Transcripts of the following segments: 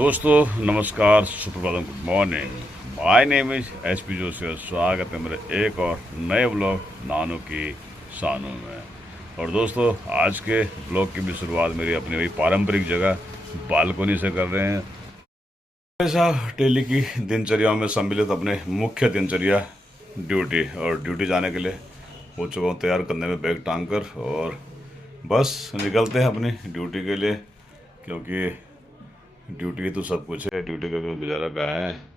दोस्तों नमस्कार, सुप्रभातम, good morning. My name is SP Joshi और स्वागत है मेरे एक और नए ब्लॉग नानू की सानू में। और दोस्तों आज के ब्लॉग की भी शुरुआत मेरी अपनी वही पारंपरिक जगह बालकोनी से कर रहे हैं। ऐसा डेली की दिनचर्या में सम्मिलित अपने मुख्य दिनचर्या ड्यूटी, और ड्यूटी जाने के लिए हो चुका हूँ तैयार, करने में बैग टांग कर, और बस निकलते हैं अपनी ड्यूटी के लिए, क्योंकि ड्यूटी तो सब कुछ है, ड्यूटी का कोई गुजारा कहाँ है।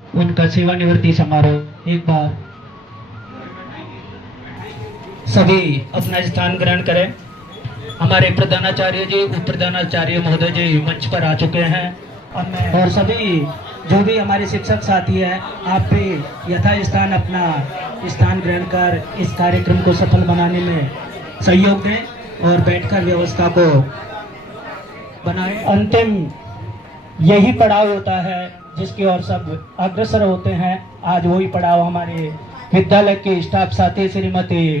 उनका सेवानिवृत्ति समारोह। एक बार सभी अपना स्थान ग्रहण करें। हमारे प्रधानाचार्य जी, उप प्रधानाचार्य महोदय जी मंच पर आ चुके हैं, और सभी जो भी हमारे शिक्षक साथी हैं, आप भी यथा स्थान अपना स्थान ग्रहण कर इस कार्यक्रम को सफल बनाने में सहयोग दें और बैठकर व्यवस्था को बनाएं। अंतिम यही पड़ाव होता है जिसकी ओर सब अग्रसर होते हैं। आज वही पड़ाव हमारे विद्यालय के स्टाफ साथी श्रीमती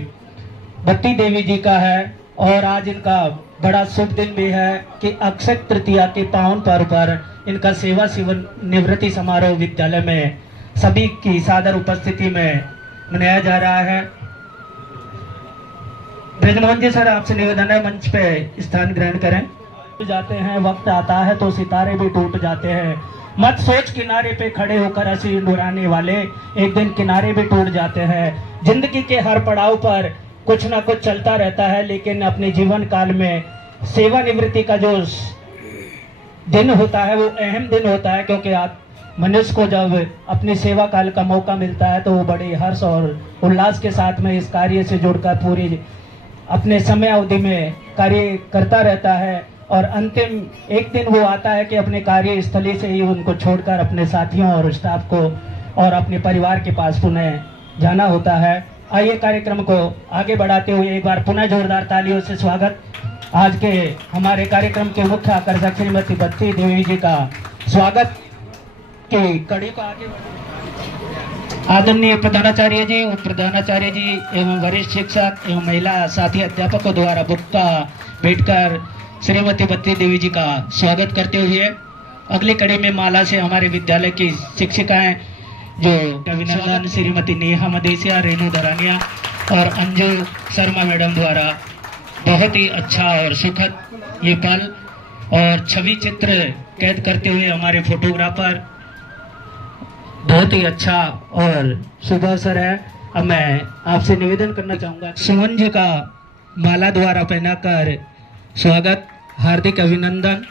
बत्ती देवी जी का है, और आज इनका बड़ा शुभ दिन भी है कि अक्षय तृतीया के पावन पर्व पर इनका सेवा निवृत्ति समारोह विद्यालय में सभी की सादर उपस्थिति में मनाया जा रहा है। ब्रजमोहन जी सर, आपसे निवेदन है मंच पे स्थान ग्रहण करें। जाते हैं, वक्त आता है तो सितारे भी टूट जाते हैं। मत सोच किनारे पे खड़े होकर हंसी उड़ाने वाले, एक दिन किनारे भी टूट जाते हैं। जिंदगी के हर पड़ाव पर कुछ ना कुछ चलता रहता है, लेकिन अपने जीवन काल में सेवानिवृत्ति का जो दिन होता है वो अहम दिन होता है, क्योंकि आप मनुष्य को जब अपने सेवा काल का मौका मिलता है तो वो बड़े हर्ष और उल्लास के साथ में इस कार्य से जुड़कर पूरी अपने समय अवधि में कार्य करता रहता है। और अंतिम एक दिन वो आता है कि अपने कार्यस्थली से ही उनको छोड़कर अपने साथियों और स्टाफ को और अपने परिवार के पास पुनः जाना होता है। आइए कार्यक्रम को आगे बढ़ाते हुए एक बार पुनः जोरदार तालियों से स्वागत आज के हमारे कार्यक्रम के मुख्य आकर्षक श्रीमती बत्ती देवी जी का स्वागत की कड़ी को आगे आदरणीय प्रधानाचार्य जी, उप प्रधानाचार्य जी एवं वरिष्ठ शिक्षक एवं महिला साथी अध्यापकों द्वारा बुक्का बैठकर श्रीमती बत्ती देवी जी का स्वागत करते हुए अगली कड़ी में माला से हमारे विद्यालय की शिक्षिकाएं जो अभिनंदन श्रीमती नेहा मदेसिया, रेणु धरानिया और अंजू शर्मा मैडम द्वारा बहुत ही अच्छा और सुखद ये पल और छवि चित्र कैद करते हुए हमारे फोटोग्राफर बहुत ही अच्छा और शुभ अवसर है। अब मैं आपसे निवेदन करना चाहूँगा, सुमन जी का माला द्वारा पहनाकर स्वागत, हार्दिक अभिनंदन,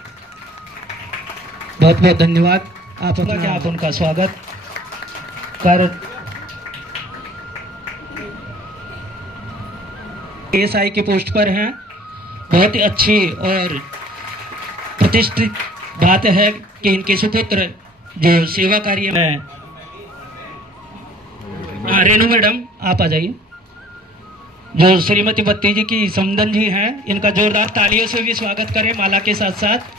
बहुत बहुत धन्यवाद। आप उनका स्वागत कर एएसआई की पोस्ट पर हैं। बहुत ही अच्छी और प्रतिष्ठित बात है कि इनके सुपुत्र जो सेवा कार्य में, रेणु मैडम आप आ जाइए, जो श्रीमती बत्ती जी की समदन जी हैं, इनका जोरदार तालियों से भी स्वागत करें माला के साथ साथ।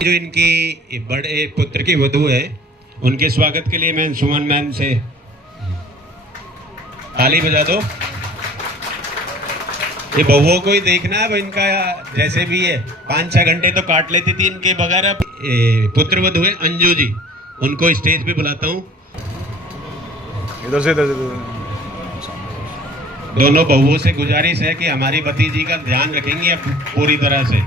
जो इनकी बड़े पुत्र की वधू है, उनके स्वागत के लिए मैं सुमन मैम से ताली बजा दो। ये बहुओं को ही देखना है, इनका जैसे भी है 5-6 घंटे तो काट लेती थी इनके बगैर। अब पुत्र वधू है अंजू जी, उनको स्टेज पे बुलाता हूँ। इधर से दोनों बहुओं से गुजारिश है कि हमारी भतीजी का ध्यान रखेंगे अब पूरी तरह से।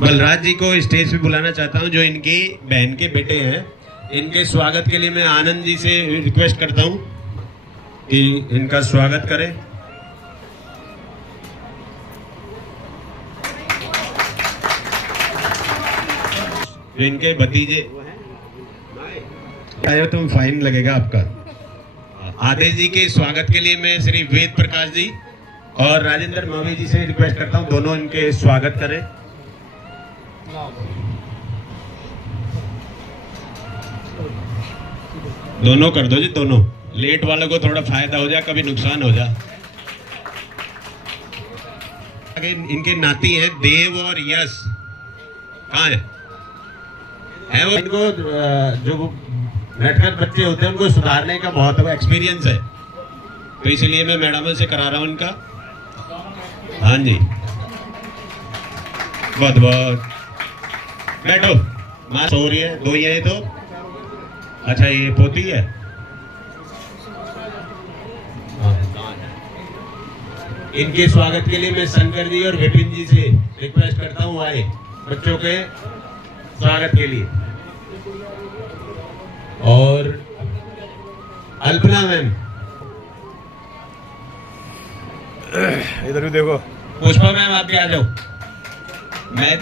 बलराज जी को स्टेज पे बुलाना चाहता हूँ, जो इनकी बहन के बेटे हैं। इनके स्वागत के लिए मैं आनंद जी से रिक्वेस्ट करता हूँ कि इनका स्वागत करें। जो इनके भतीजे आयो तो फाइन लगेगा आपका। आदेश जी के स्वागत के लिए मैं श्री वेद प्रकाश जी और राजेंद्र मावी जी से रिक्वेस्ट करता हूँ, दोनों इनके स्वागत करें। दोनों कर दो जी, दोनों। लेट वालों को थोड़ा फायदा हो जाए, कभी नुकसान हो जाए। इनके नाती हैं देव और यश, कहाँ है वो? इनको जो नटखट बच्चे होते हैं उनको सुधारने का बहुत एक्सपीरियंस है, तो इसलिए मैं मैडम से करा रहा हूँ इनका। हाँ जी, बहुत बहुत बैठो। माँ सो रही है, 2 ही है तो। अच्छा, ये पोती है। इनके स्वागत के लिए मैं शंकर जी और विपिन जी से रिक्वेस्ट करता हूँ, आए बच्चों के स्वागत के लिए। और अल्पना मैम, इधर भी देखो। पुष्पा मैम आप भी आ जाओ। मैं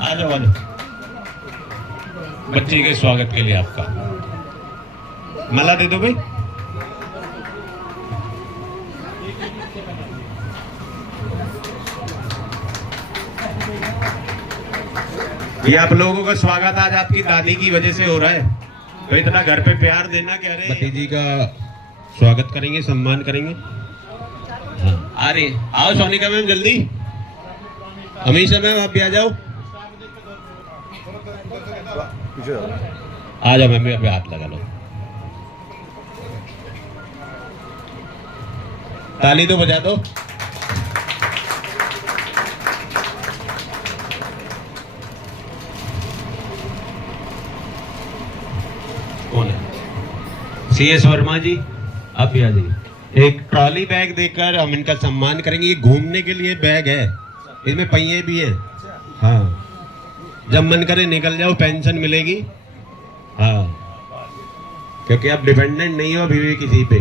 आ जाओ, बच्ची के स्वागत के लिए आपका माला दे दो भाई। ये आप लोगों का स्वागत आज आपकी दादी की वजह से हो रहा है, तो इतना घर पे प्यार देना। कह रहे भतीजी का स्वागत करेंगे, सम्मान करेंगे। हाँ, आ रही, आओ सोनिका मैम जल्दी। हमेशा मैम आप भी आ जाओ। आ जाओ मैम, अभी हाथ लगा लो। ताली तो बजा दो। कौन है? CS वर्मा जी, आप भी आ जाइए। एक ट्रॉली बैग देकर हम इनका सम्मान करेंगे। ये घूमने के लिए बैग है, इसमें पहिए भी हैं। हाँ, जब मन करे निकल जाओ, पेंशन मिलेगी। हाँ, क्योंकि आप डिपेंडेंट नहीं हो अभी भी किसी पे।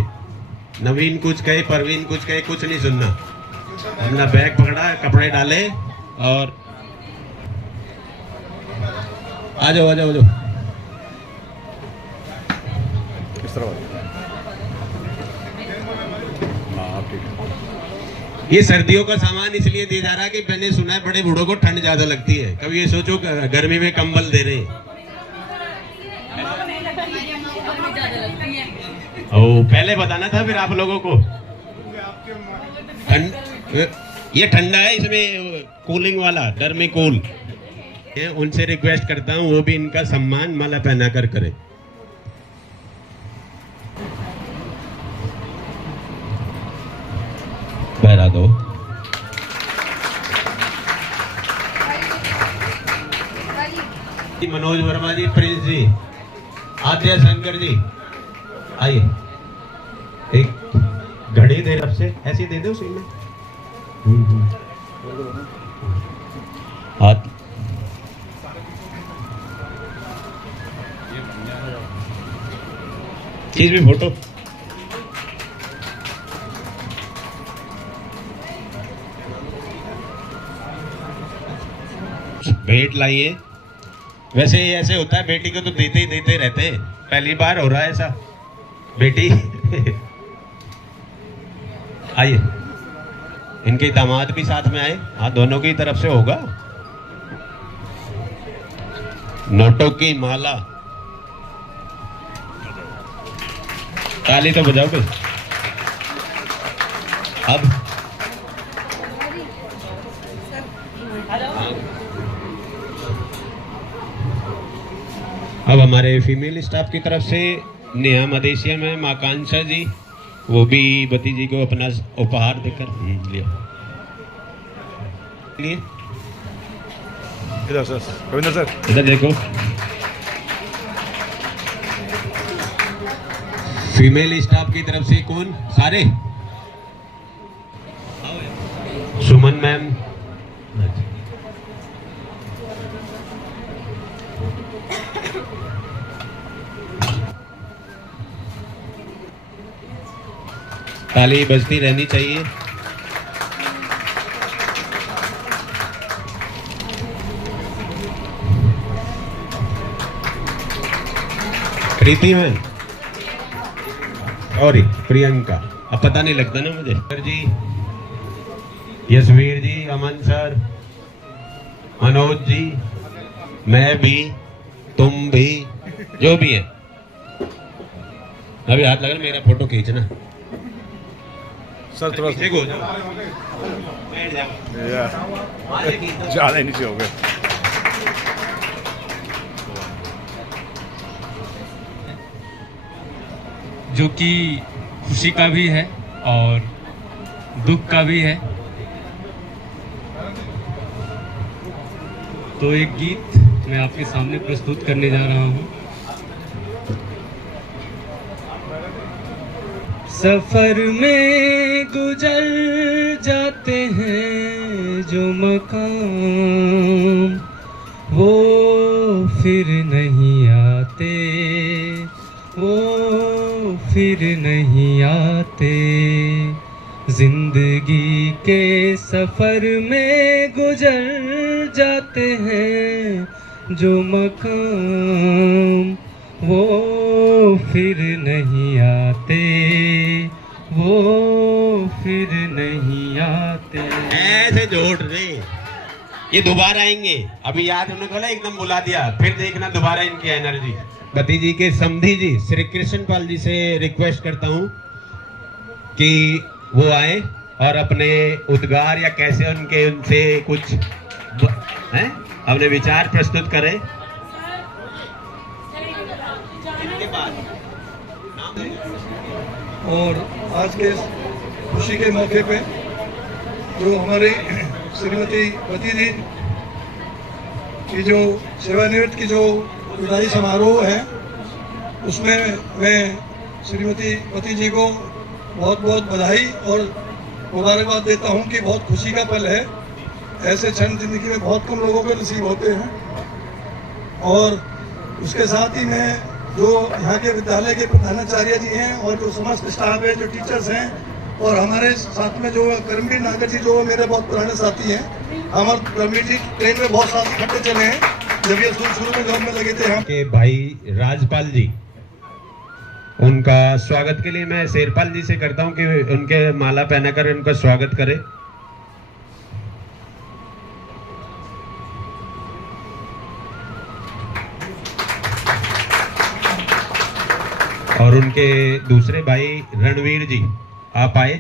नवीन कुछ कहे, परवीन कुछ कहे, कुछ नहीं सुनना। अपना बैग पकड़ा, कपड़े डाले और आ जाओ, आ जाओ, आ जाओ। किस तरह? ये सर्दियों का सामान इसलिए दे जा रहा है कि मैंने सुना है बड़े बूढ़ों को ठंड ज्यादा लगती है। कभी ये सोचो गर्मी में कंबल दे रहे हैं। ओ, पहले बताना था फिर आप लोगों को। ये ठंडा है, इसमें कूलिंग वाला, डर में कूल। उनसे रिक्वेस्ट करता हूँ वो भी इनका सम्मान माला पहना कर करे। बहरा दो। मनोज वर्मा जी, प्रिंस जी, आद्या शंकर जी, आइए। एक घड़ी दे रब से ऐसी दे दो उसी में। हाथ चीज भी फोटो। भेंट लाइए। वैसे ही ऐसे होता है, बेटी को तो देते ही देते रहते हैं, पहली बार हो रहा है ऐसा। बेटी आइए, इनके दामाद भी साथ में आए। हाँ, दोनों की तरफ से होगा। नोटों की माला, ताली तो बजाओ भाई। अब हमारे फीमेल स्टाफ की तरफ से नेहा मदेशिया में माकांक्षा जी, वो भी बती जी को अपना उपहार देकर लिया। इधर सर, रविंद्र सर, इधर देखो। फीमेल स्टाफ की तरफ से कौन? सारे सुमन मैम, ताली बजती रहनी चाहिए। प्रीति मैम और प्रियंका, अब पता नहीं लगता ना मुझे। सर जी, यशवीर जी, अमन सर, मनोज जी, मैं भी, तुम भी, जो भी है। अभी हाथ लगा, मेरा फोटो खींचना सर। थोड़ा पीछे को जाओ। ज़्यादा नीचे हो गए। जो कि खुशी का भी है और दुख का भी है। तो एक गीत मैं आपके सामने प्रस्तुत करने जा रहा हूँ। सफर में गुजर जाते हैं जो मकाम, वो फिर नहीं आते, वो फिर नहीं आते। जिंदगी के सफर में गुजर जाते हैं जो मकाम, वो फिर नहीं आते, वो फिर नहीं आते। ऐसे जोड़ रहे, ये दोबारा आएंगे। अभी याद उन्होंने बोला, एकदम बुला दिया, फिर देखना दोबारा इनकी एनर्जी। बती जी के समधी जी, श्री कृष्ण पाल जी से रिक्वेस्ट करता हूँ कि वो आए और अपने उद्गार या कैसे उनसे कुछ हैं अपने विचार प्रस्तुत करें। और आज के खुशी के मौके पे जो हमारे श्रीमती बती जी की जो सेवानिवृत्त की जो विदाई समारोह है, उसमें मैं श्रीमती बती जी को बहुत बहुत बधाई और मुबारकबाद देता हूं कि बहुत खुशी का पल है। ऐसे क्षण जिंदगी में बहुत कम लोगों को नसीब होते हैं। और उसके साथ ही मैं जो यहाँ के विद्यालय के प्रधानाचार्य जी हैं और जो समस्त स्टाफ है, जो टीचर्स हैं, और हमारे साथ में जो करमवीर नागर जी जो मेरे बहुत पुराने साथी हैं, हमारे करमवीर जी ट्रेन में बहुत साथ इकट्ठे चले हैं जब ये शुरू में जॉब में लगे थे। हम के भाई राजपाल जी, उनका स्वागत के लिए मैं शेरपाल जी से करता हूं कि उनके माला पहनाकर उनका स्वागत करें। और उनके दूसरे भाई रणवीर जी, आप आए।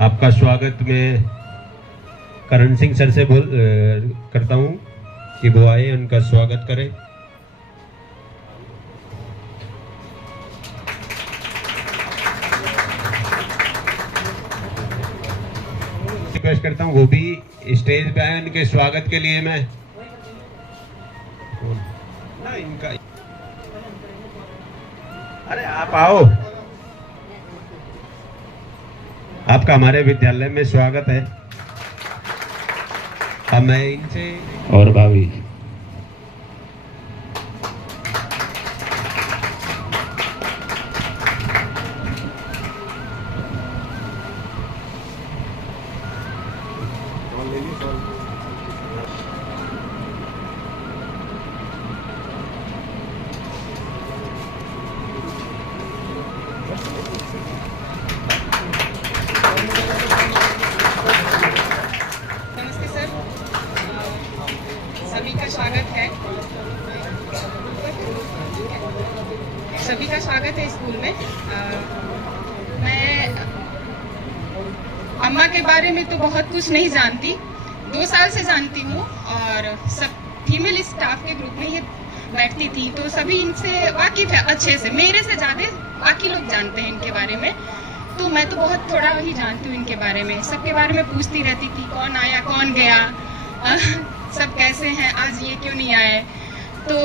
आपका स्वागत मैं करण सिंह सर से करता हूं कि वो आए, उनका स्वागत करें। रिक्वेस्ट करता हूं वो भी स्टेज पे आए, उनके स्वागत के लिए मैं ना इनका। अरे आप आओ, आपका हमारे विद्यालय में स्वागत है। अब मैं इनसे और भाभी नमस्ते सर, सभी का स्वागत है। सभी का स्वागत है स्कूल में। मैं अम्मा के बारे में तो बहुत कुछ नहीं जानती, 2 साल से जानती हूँ और सब फीमेल स्टाफ के ग्रुप में ये बैठती थी, तो सभी इनसे वाकिफ है अच्छे से, मेरे से ज़्यादा बाकी लोग जानते हैं इनके बारे में। तो मैं तो बहुत थोड़ा ही जानती हूँ इनके बारे में। सबके बारे में पूछती रहती थी, कौन आया कौन गया, सब कैसे हैं, आज ये क्यों नहीं आए। तो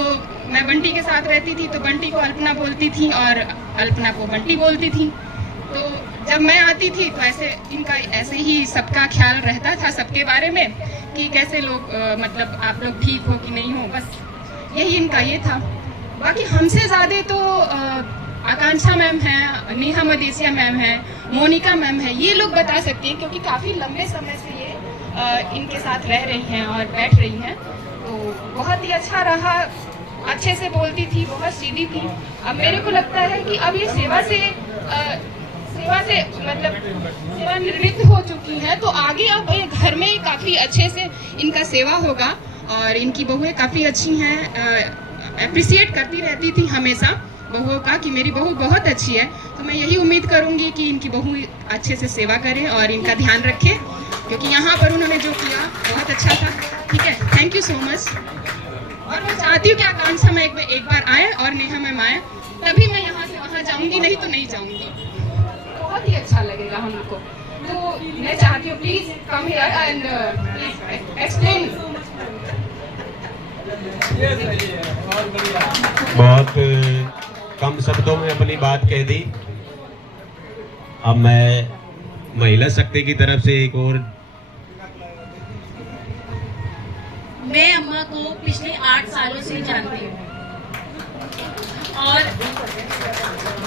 मैं बंटी के साथ रहती थी, तो बंटी को अल्पना बोलती थी और अल्पना को बंटी बोलती थी। तो जब मैं आती थी तो इनका ऐसे ही सबका ख्याल रहता था सबके बारे में कि कैसे लोग मतलब आप लोग ठीक हो कि नहीं हो, बस यही इनका ये था। बाकी हमसे ज़्यादा तो आकांक्षा मैम है, नेहा मदेसिया मैम है, मोनिका मैम है, ये लोग बता सकती हैं क्योंकि काफ़ी लंबे समय से ये इनके साथ रह रही हैं और बैठ रही हैं। तो बहुत ही अच्छा रहा, अच्छे से बोलती थी, बहुत सीधी थी। अब मेरे को लगता है कि अब ये सेवा से मतलब सेवानिवृत्त हो चुकी हैं, तो आगे अब ये घर में काफ़ी अच्छे से इनका सेवा होगा। और इनकी बहुएं काफ़ी अच्छी हैं, अप्रिसिएट करती रहती थी हमेशा बहुओं का कि मेरी बहू बहुत अच्छी है। तो मैं यही उम्मीद करूंगी कि इनकी बहू अच्छे से सेवा करे और इनका ध्यान रखे, क्योंकि यहाँ पर उन्होंने जो किया बहुत अच्छा था। ठीक है, थैंक यू सो मच। और मैं चाहती हूँ कि आकांक्षा में एक बार आए और नेहा मैम आए, तभी मैं यहाँ से वहाँ जाऊँगी, नहीं तो नहीं जाऊँगी। बहुत ही अच्छा लगेगा हम लोग को। तो मैं चाहती हूँ please come here and please explain. बहुत कम शब्दों में अपनी बात कह दी। अब मैं महिला शक्ति की तरफ से एक और। मैं अम्मा को पिछले 8 सालों से जानती हूँ और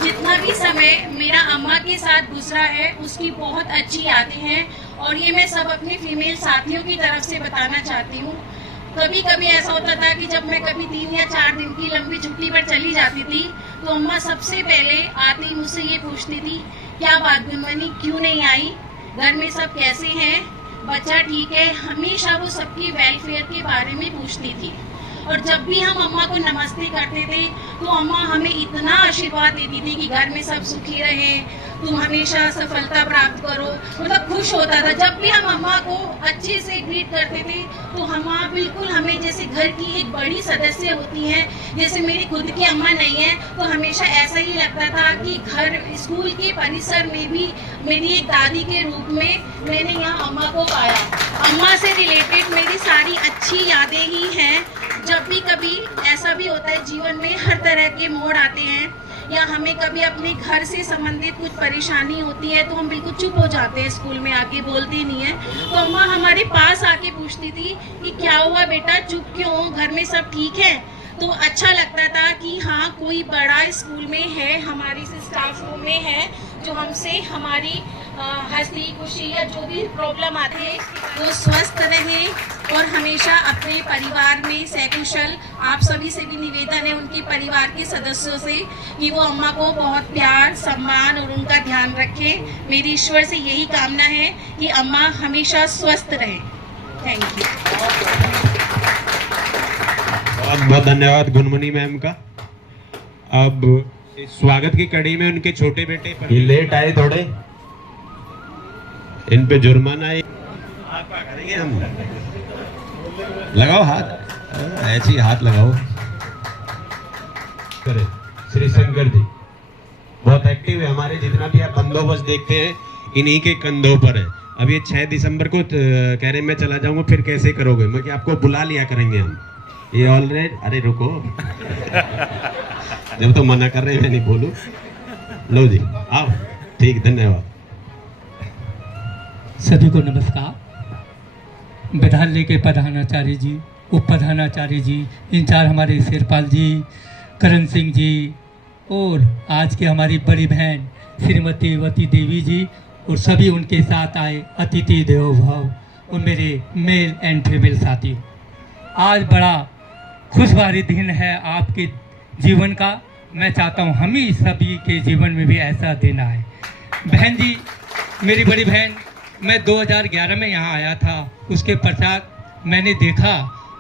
जितना भी समय मेरा अम्मा के साथ गुजरा है उसकी बहुत अच्छी यादें हैं। और ये मैं सब अपने फीमेल साथियों की तरफ से बताना चाहती हूँ। कभी कभी ऐसा होता था कि जब मैं कभी 3 या 4 दिन की लंबी छुट्टी पर चली जाती थी तो अम्मा सबसे पहले आते ही मुझसे ये पूछती थी, क्या बात गुनमनी क्यों नहीं आई, घर में सब कैसे हैं, बच्चा ठीक है। हमेशा वो सबकी वेलफेयर के बारे में पूछती थी। और जब भी हम अम्मा को नमस्ते करते थे तो अम्मा हमें इतना आशीर्वाद देती थी कि घर में सब सुखी रहे, तुम हमेशा सफलता प्राप्त करो। मतलब खुश होता था जब भी हम अम्मा को अच्छे से ग्रीट करते थे। तो अम्मा बिल्कुल हमें जैसे घर की एक बड़ी सदस्य होती हैं, जैसे मेरी खुद की अम्मा नहीं है तो हमेशा ऐसा ही लगता था कि घर स्कूल के परिसर में भी मेरी एक दादी के रूप में मैंने यहाँ अम्मा को पाया। अम्मा से रिलेटेड मेरी सारी अच्छी यादें ही हैं। जब भी कभी ऐसा भी होता है जीवन में, हर तरह के मोड़ आते हैं या हमें कभी अपने घर से संबंधित कुछ परेशानी होती है तो हम बिल्कुल चुप हो जाते हैं, स्कूल में आके बोलते नहीं है। तो अम्मा हमारे पास आके पूछती थी कि क्या हुआ बेटा, चुप क्यों, घर में सब ठीक है। तो अच्छा लगता था कि हाँ कोई बड़ा स्कूल में है, हमारी स्टाफ रूम में है जो हमसे हमारी हंसी खुशी या जो भी प्रॉब्लम आती है वो स्वस्थ रहे और हमेशा अपने परिवार में सकुशल। आप सभी से भी निवेदन है उनके परिवार के सदस्यों से कि वो अम्मा को बहुत प्यार सम्मान और उनका ध्यान रखें। मेरी ईश्वर से यही कामना है कि अम्मा हमेशा स्वस्थ रहे। Thank you. बहुत बहुत धन्यवाद गुनमनी मैम का। अब स्वागत की कड़ी में उनके छोटे बेटे पर लेट आए थोड़े, इन पे जुर्माना है। करेंगे हम, लगाओ हाथ, ऐसे ही हाथ लगाओ। करे श्री शंकर जी बहुत एक्टिव है हमारे, जितना भी आप बंदोबस्त देखते हैं इन्हीं के कंधों पर है। अब ये 6 दिसंबर को कह रहे मैं चला जाऊंगा, फिर कैसे करोगे, मैं कि आपको बुला लिया करेंगे हम। ये ऑलरेडी, अरे रुको, जब तो मना कर रहे हैं मैं नहीं बोलूं। लो जी आओ, ठीक, धन्यवाद। सभी को नमस्कार। विद्यालय के प्रधानाचार्य जी, उप प्रधानाचार्य जी, इंचार्ज हमारे शेरपाल जी, करण सिंह जी, और आज के हमारी बड़ी बहन श्रीमती वती देवी जी, और सभी उनके साथ आए अतिथि देवो भव, और मेरे मेल एंड फीमेल साथी। आज बड़ा खुशहाली दिन है आपके जीवन का। मैं चाहता हूँ हम ही सभी के जीवन में भी ऐसा दिन आए। बहन जी, मेरी बड़ी बहन, मैं 2011 में यहाँ आया था। उसके पश्चात मैंने देखा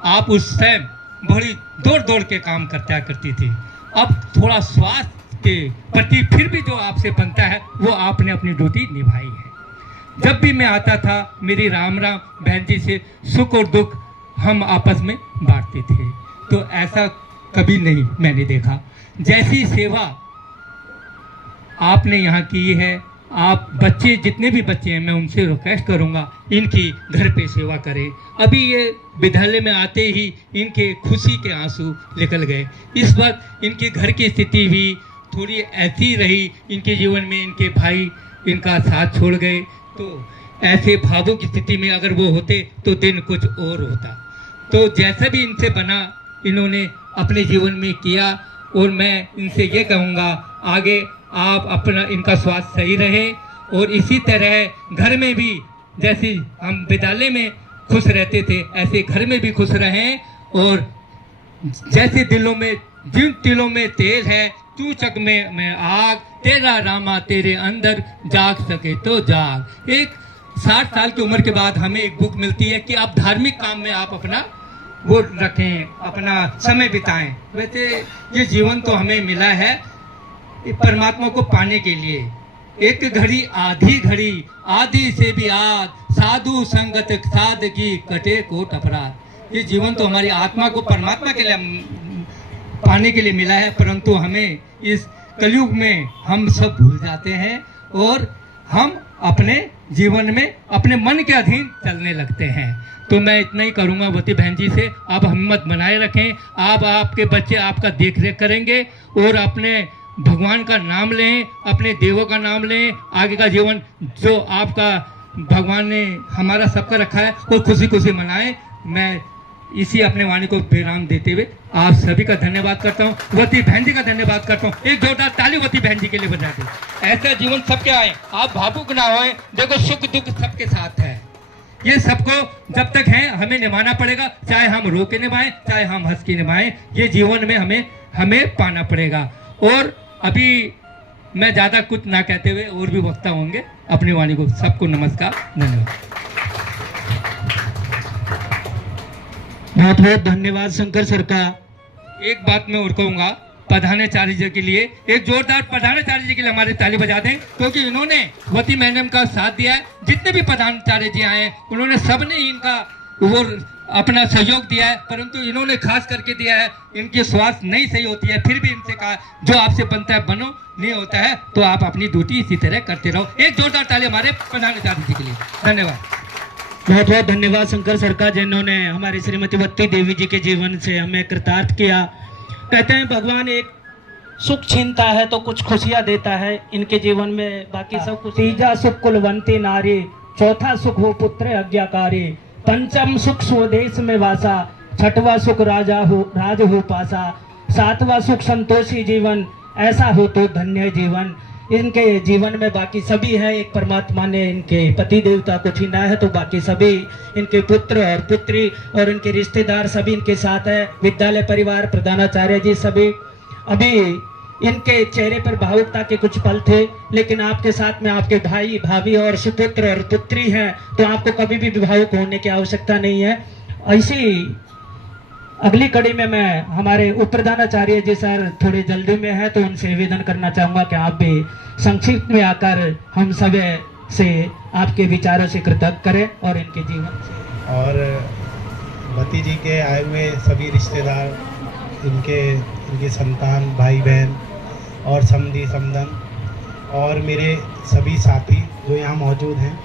आप उस टाइम बड़ी दौड़ दौड़ के काम करती थी। अब थोड़ा स्वास्थ्य के प्रति फिर भी जो आपसे बनता है वो आपने अपनी ड्यूटी निभाई है। जब भी मैं आता था मेरी राम बहन जी से सुख और दुख हम आपस में बांटते थे, तो ऐसा कभी नहीं मैंने देखा। जैसी सेवा आपने यहाँ की है, आप बच्चे, जितने भी बच्चे हैं, मैं उनसे रिक्वेस्ट करूँगा इनकी घर पे सेवा करें। अभी ये विद्यालय में आते ही इनके खुशी के आंसू निकल गए। इस वक्त इनके घर की स्थिति भी थोड़ी ऐसी रही, इनके जीवन में इनके भाई इनका साथ छोड़ गए, तो ऐसे भावों की स्थिति में अगर वो होते तो दिन कुछ और होता। तो जैसा भी इनसे बना इन्होंने अपने जीवन में किया, और मैं इनसे ये कहूँगा आगे आप अपना, इनका स्वास्थ्य सही रहे, और इसी तरह घर में भी जैसे हम विद्यालय में खुश रहते थे ऐसे घर में भी खुश रहें। और जैसे जिन दिलों में तेल है तू चक में आग, तेरा रामा तेरे अंदर जाग सके तो जाग। एक 60 साल की उम्र के बाद हमें एक बुक मिलती है कि आप धार्मिक काम में आप अपना वो रखें, अपना समय बिताएं। वैसे ये जीवन तो हमें मिला है परमात्मा को पाने के लिए। एक घड़ी आधी घड़ी, आधी से भी आग, साधु संगत सादगी, कटे कोट अपराध। ये जीवन तो हमारी आत्मा को परमात्मा के लिए पाने के लिए मिला है, परंतु हमें इस कलयुग में हम सब भूल जाते हैं और हम अपने जीवन में अपने मन के अधीन चलने लगते हैं। तो मैं इतना ही करूँगा वती बहन जी से, आप हिम्मत बनाए रखें। आप, आपके बच्चे आपका देख रेख करेंगे, और अपने भगवान का नाम लें, अपने देवों का नाम लें। आगे का जीवन जो आपका भगवान ने हमारा सबका रखा है वो खुशी खुशी मनाएं। मैं इसी अपने वाणी को विराम देते हुए आप सभी का धन्यवाद करता हूँ, वती बहन जी का धन्यवाद करता हूँ। एक जोरदार ताली वती बहन जी के लिए बजा दें। ऐसा जीवन सबके आए, आप भावुक ना होए। देखो सुख दुख सबके साथ है, ये सबको जब तक है हमें निभाना पड़ेगा, चाहे हम रो के निभाएं चाहे हम हंस के निभाएं। ये जीवन में हमें पाना पड़ेगा। और अभी मैं ज़्यादा कुछ ना कहते हुए और भी वक्ता होंगे अपनी वाणी को। सबको नमस्कार, धन्यवाद। बहुत बहुत धन्यवाद शंकर सर का। एक बात मैं और कहूँगा प्रधानाचार्य जी के लिए, एक जोरदार प्रधानाचार्य जी के लिए हमारे ताली बजा दें, क्योंकि इन्होंने वती मैडम का साथ दिया है। जितने भी प्रधानाचार्य जी आए उन्होंने सबने इनका वो अपना सहयोग दिया है, परंतु इन्होंने खास करके दिया है। इनकी स्वास्थ्य नहीं सही होती है, फिर भी इनसे कहा जो आपसे बनता है बनो, नहीं होता है तो आप अपनी ड्यूटी इसी तरह करते रहो। एक जोरदार ताली हमारे प्रधानाचार्य जी के लिए। धन्यवाद। बहुत बहुत धन्यवाद शंकर सर का, जिन्होंने हमारी श्रीमती वती देवी जी के जीवन से हमें कृतार्थ किया। कहते हैं भगवान एक सुख छीनता है तो कुछ खुशियां देता है। इनके जीवन में बाकी सब कुछ। तीजा सुख कुलवंती नारी, चौथा सुख हो पुत्र आज्ञाकारी, पंचम सुख स्वदेश में वासा, छठवां सुख राज हो पासा, सातवां सुख संतोषी जीवन, ऐसा हो तो धन्य जीवन। इनके जीवन में बाकी सभी है, एक परमात्मा ने इनके पति देवता को छीना है तो बाकी सभी इनके पुत्र और पुत्री और इनके रिश्तेदार सभी इनके साथ है। विद्यालय परिवार प्रधानाचार्य जी सभी। अभी इनके चेहरे पर भावुकता के कुछ पल थे, लेकिन आपके साथ में आपके भाई भाभी और सुपुत्र और पुत्री हैं, तो आपको कभी भी भावुक होने की आवश्यकता नहीं है। ऐसी अगली कड़ी में मैं हमारे उप प्रधानाचार्य जी सर थोड़ी जल्दी में है, तो उनसे निवेदन करना चाहूँगा कि आप भी संक्षिप्त में आकर हम सब से आपके विचारों से कृतज्ञ करें और इनके जीवन से। और वती जी के आए हुए सभी रिश्तेदार, इनके संतान, भाई बहन और समधी समधन और मेरे सभी साथी जो यहाँ मौजूद हैं,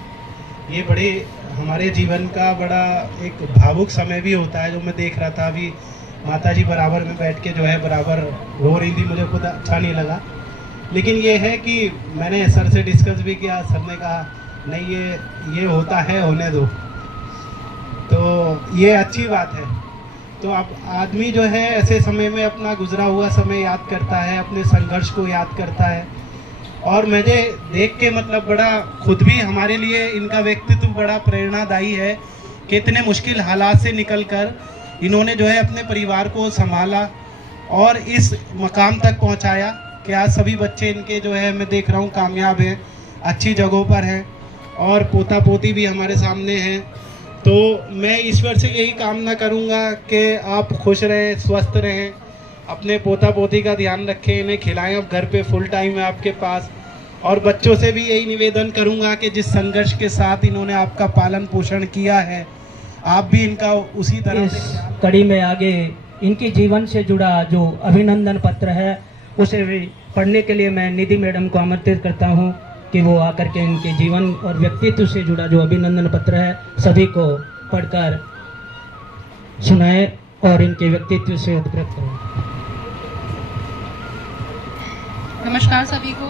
ये बड़े हमारे जीवन का बड़ा एक भावुक समय भी होता है, जो मैं देख रहा था अभी माता जी बराबर में बैठ के जो है बराबर रो रही थी, मुझे खुद अच्छा नहीं लगा। लेकिन ये है कि मैंने सर से डिस्कस भी किया, सर ने कहा नहीं ये होता है, होने दो, तो ये अच्छी बात है। तो अब आदमी जो है ऐसे समय में अपना गुजरा हुआ समय याद करता है, अपने संघर्ष को याद करता है। और मुझे देख के मतलब बड़ा खुद भी हमारे लिए इनका व्यक्तित्व बड़ा प्रेरणादायी है कि इतने मुश्किल हालात से निकलकर इन्होंने जो है अपने परिवार को संभाला और इस मकाम तक पहुंचाया कि आज सभी बच्चे इनके जो है मैं देख रहा हूँ कामयाब हैं, अच्छी जगहों पर हैं और पोता पोती भी हमारे सामने हैं। तो मैं ईश्वर से यही कामना करूँगा कि आप खुश रहें, स्वस्थ रहें, अपने पोता पोती का ध्यान रखें, इन्हें खिलाएं। अब घर पे फुल टाइम है आपके पास। और बच्चों से भी यही निवेदन करूँगा कि जिस संघर्ष के साथ इन्होंने आपका पालन पोषण किया है, आप भी इनका उसी तरह इस कड़ी में आगे इनकी जीवन से जुड़ा जो अभिनंदन पत्र है उसे भी पढ़ने के लिए मैं निधि मैडम को आमंत्रित करता हूं कि वो आकर के इनके जीवन और व्यक्तित्व से जुड़ा जो अभिनंदन पत्र है सभी को पढ़कर सुनाए और इनके व्यक्तित्व से उद्गत करें। नमस्कार सभी को।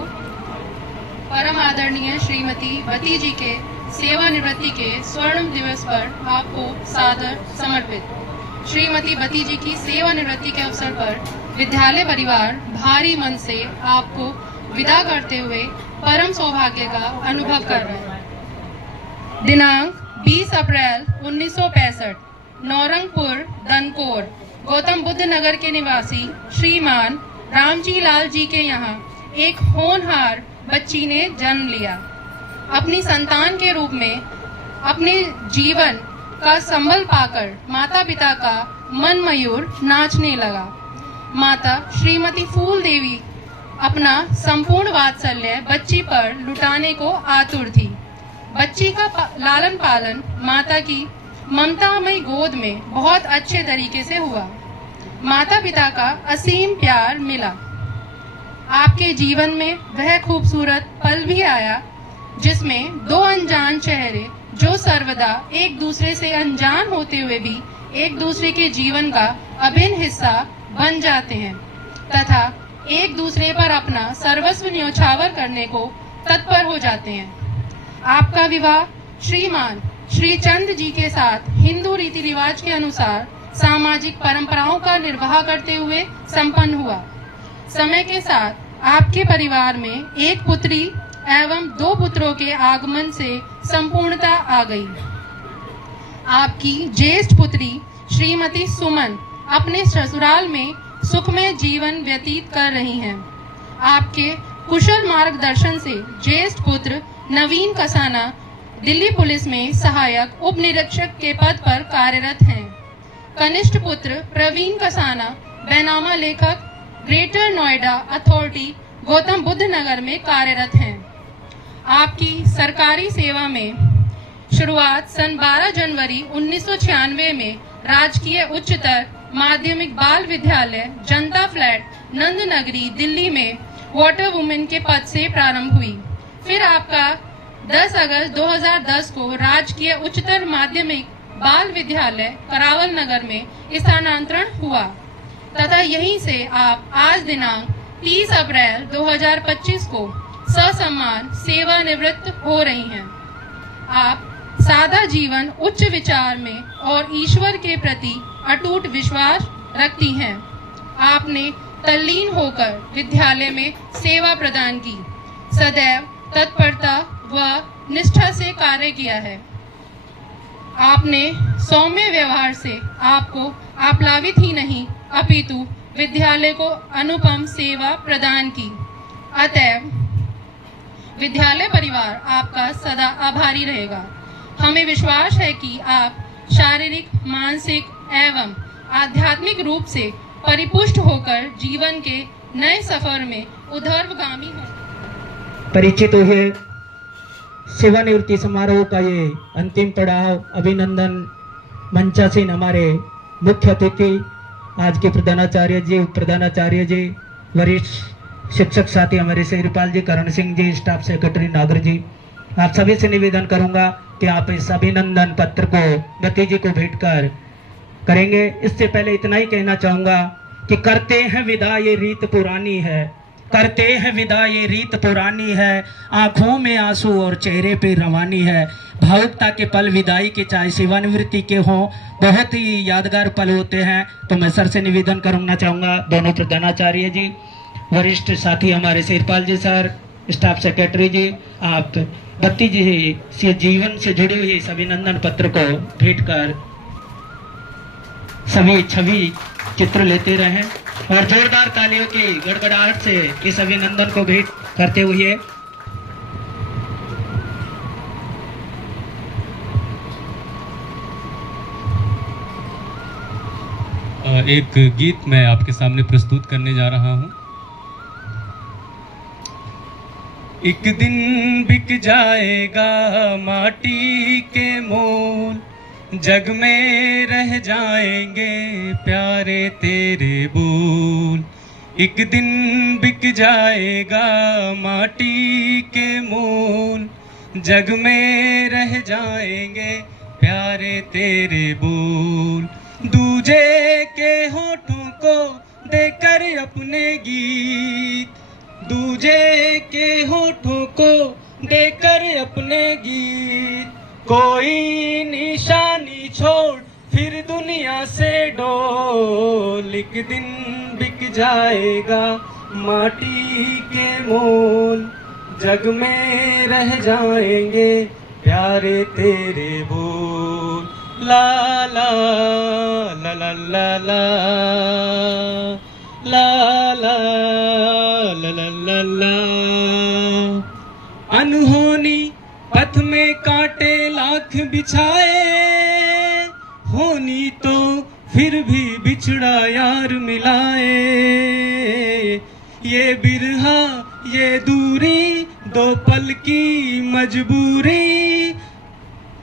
परम आदरणीय श्रीमती बती जी के सेवानिवृत्ति के स्वर्ण दिवस पर आपको सादर समर्पित। श्रीमती बती जी की सेवानिवृत्ति के अवसर पर विद्यालय परिवार भारी मन से आपको विदा करते हुए परम सौभाग्य का अनुभव कर रहे हैं। दिनांक 20 अप्रैल 1965 नौरंगपुर दनकोर गौतम बुद्ध नगर के निवासी श्रीमान रामजी लाल जी के यहाँ एक होनहार बच्ची ने जन्म लिया। अपनी संतान के रूप में अपने जीवन का संबल पाकर माता पिता का मन मयूर नाचने लगा। माता श्रीमती फूल देवी अपना संपूर्ण वात्सल्य बच्ची पर लुटाने को आतुर थी। बच्ची का लालन पालन माता की ममतामयी गोद में बहुत अच्छे तरीके से हुआ। माता पिता का असीम प्यार मिला। आपके जीवन में वह खूबसूरत पल भी आया जिसमें दो अनजान चेहरे जो सर्वदा एक दूसरे से अनजान होते हुए भी एक दूसरे के जीवन का अभिन्न हिस्सा बन जाते हैं तथा एक दूसरे पर अपना सर्वस्व न्योछावर करने को तत्पर हो जाते हैं। आपका विवाह श्रीमान श्री चंद जी के साथ हिंदू रीति रिवाज के अनुसार सामाजिक परंपराओं का निर्वाह करते हुए संपन्न हुआ। समय के साथ आपके परिवार में एक पुत्री एवं दो पुत्रों के आगमन से संपूर्णता आ गई। आपकी ज्येष्ठ पुत्री श्रीमती सुमन अपने ससुराल में सुखमय जीवन व्यतीत कर रही हैं। आपके कुशल मार्गदर्शन से ज्येष्ठ पुत्र नवीन कसाना दिल्ली पुलिस में सहायक उप निरीक्षक के पद पर कार्यरत हैं। कनिष्ठ पुत्र प्रवीण कसाना बैनामा लेखक ग्रेटर नोएडा अथॉरिटी गौतम बुद्ध नगर में कार्यरत हैं। आपकी सरकारी सेवा में शुरुआत सन 12 जनवरी 1996 में राजकीय उच्चतर माध्यमिक बाल विद्यालय जनता फ्लैट नंद नगरी दिल्ली में वाटर वुमेन के पद से प्रारंभ हुई। फिर आपका 10 अगस्त 2010 को राजकीय उच्चतर माध्यमिक बाल विद्यालय करावल नगर में स्थानांतरण हुआ तथा यहीं से आप आज दिनांक 30 अप्रैल 2025 को ससम्मान सेवानिवृत्त हो रही हैं। आप सादा जीवन उच्च विचार में और ईश्वर के प्रति अटूट विश्वास रखती हैं। आपने तल्लीन होकर विद्यालय में सेवा प्रदान की, सदैव तत्परता व निष्ठा से कार्य किया है। आपने सौम्य व्यवहार से आपको आप्लावित ही नहीं अपितु विद्यालय को अनुपम सेवा प्रदान की। अतएव विद्यालय परिवार आपका सदा आभारी रहेगा। हमें विश्वास है कि आप शारीरिक, मानसिक एवं आध्यात्मिक रूप से परिपुष्ट होकर जीवन के नए सफर में ऊर्ध्वगामी हों। परिचित हुए सेवानिवृत्ति समारोह का ये अंतिम पड़ाव अभिनंदन मंचासीन हमारे मुख्य अतिथि आज के प्रधानाचार्य जी, उप प्रधानाचार्य जी, वरिष्ठ शिक्षक साथी हमारे शेरपाल जी, करण सिंह जी, स्टाफ सेक्रेटरी नागर जी, आप सभी से निवेदन करूंगा कि आप इस अभिनंदन पत्र को बती जी को भेंट कर करेंगे। इससे पहले इतना ही कहना चाहूँगा कि करते हैं विदा ये रीत पुरानी है, करते हैं विदा ये रीत पुरानी है, आंखों में आंसू और चेहरे पे रवानी है। भावुकता के पल विदाई के चाहे सेवानिवृत्ति के हों, बहुत ही यादगार पल होते हैं। तो मैं सर से निवेदन करना चाहूँगा, दोनों प्रधानाचार्य जी, वरिष्ठ साथी हमारे शेरपाल जी सर, स्टाफ सेक्रेटरी जी, आप बत्ती जी से जीवन से जुड़े हुए इस अभिनंदन पत्र को भेंट कर सभी छवि चित्र लेते रहें और जोरदार तालियों की गड़गड़ाहट से इस अभिनंदन को भेंट करते हुए एक गीत मैं आपके सामने प्रस्तुत करने जा रहा हूं। एक दिन बिक जाएगा माटी के मोल, जग में रह जाएंगे प्यारे तेरे बोल। एक दिन बिक जाएगा माटी के मोल, जग में रह जाएंगे प्यारे तेरे बोल। दूजे के होठों को देकर अपने गीत, दूजे के होठों को देकर अपने गीत, कोई निशानी छोड़ फिर दुनिया से डोल। एक दिन बिक जाएगा माटी के मोल, जग में रह जाएंगे प्यारे तेरे बोल। ला ला ला ला ला ला ला ला ला ला ला। अनहोनी पथ में कांटे लाख बिछाए, होनी तो फिर भी बिछड़ा यार मिलाए। ये बिरहा ये दूरी दो पल की मजबूरी,